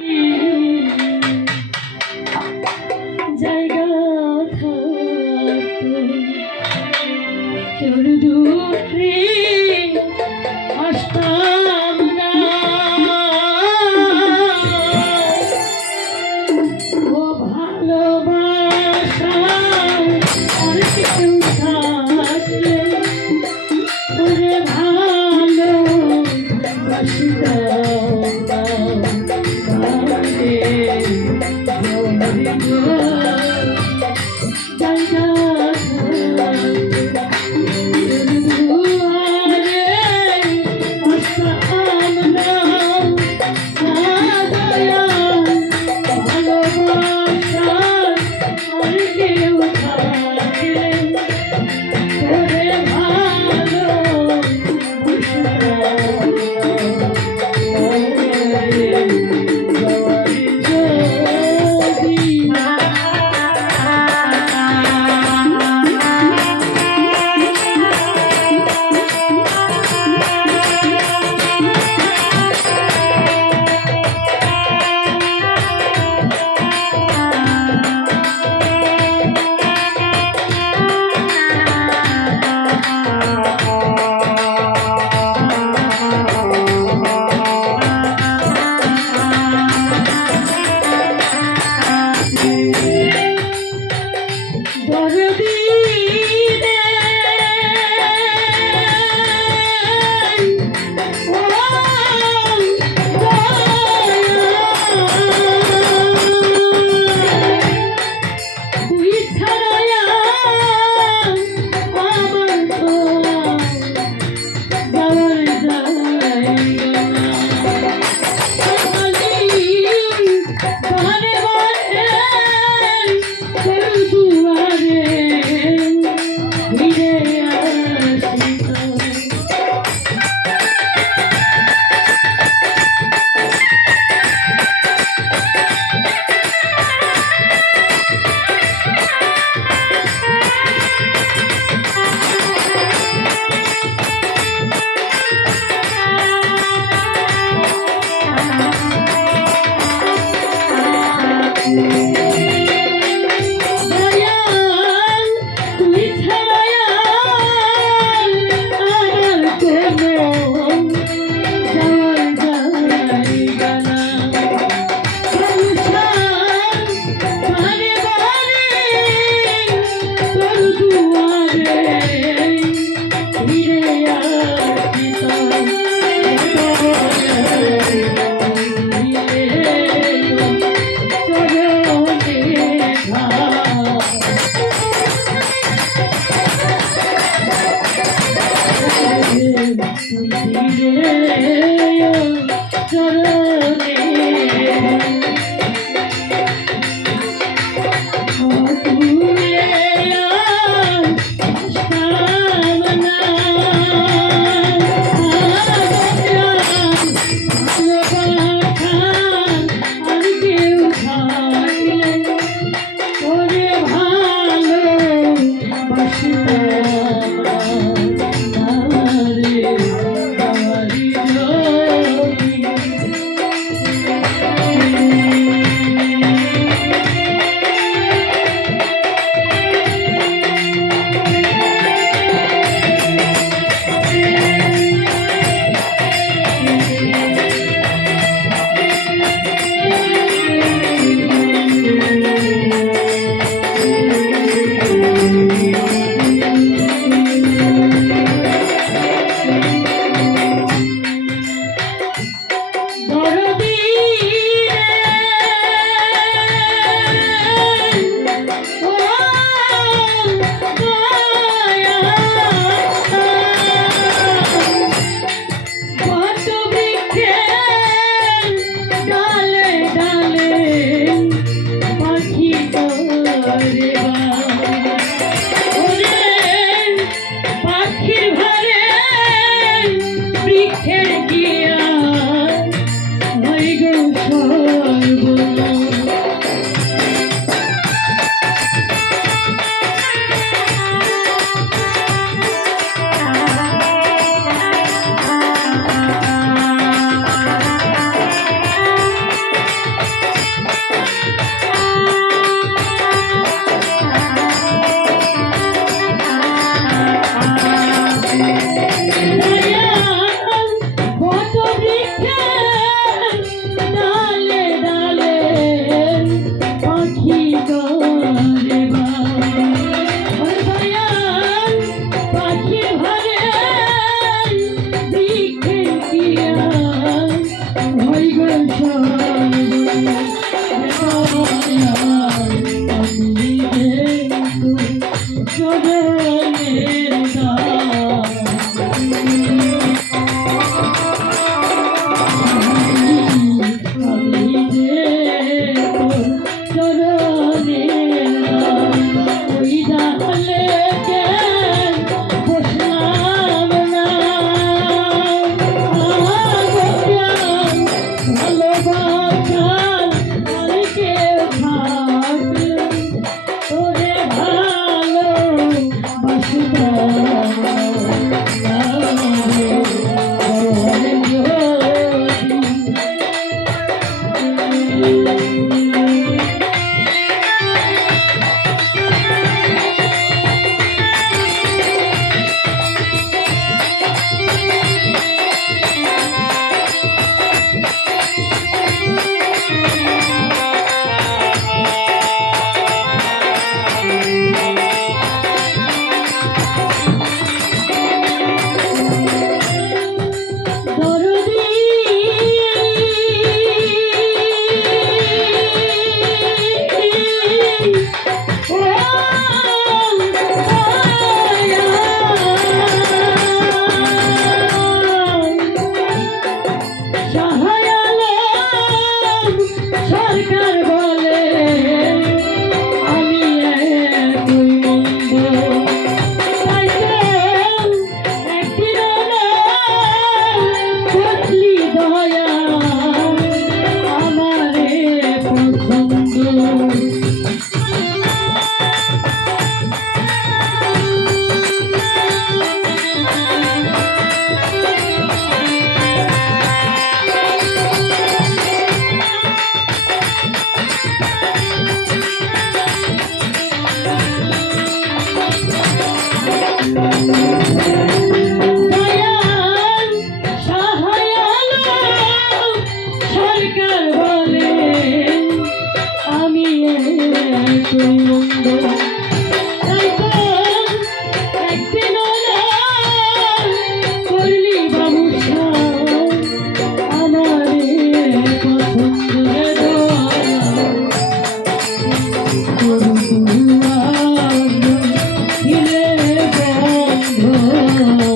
Mm-hmm. চরণে Amen. গো